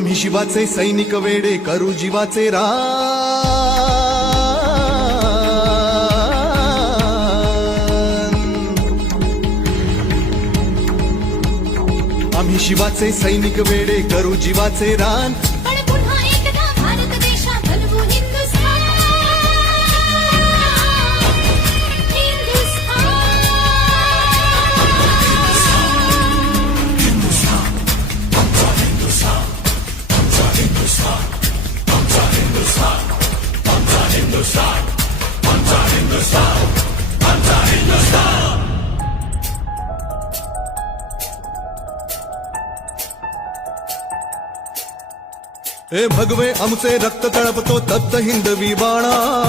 आम्ही शिवाचे सैनिक वेडे करू जीवाचे रान। आम्ही शिवाचे सैनिक वेडे करू जीवाचे रान। पण पुन्हा एकदा भारत देशात बनवू हिंदुस्थान। हे भगवे आमचे रक्त तळपतो तप्त हिंदवी बाणा।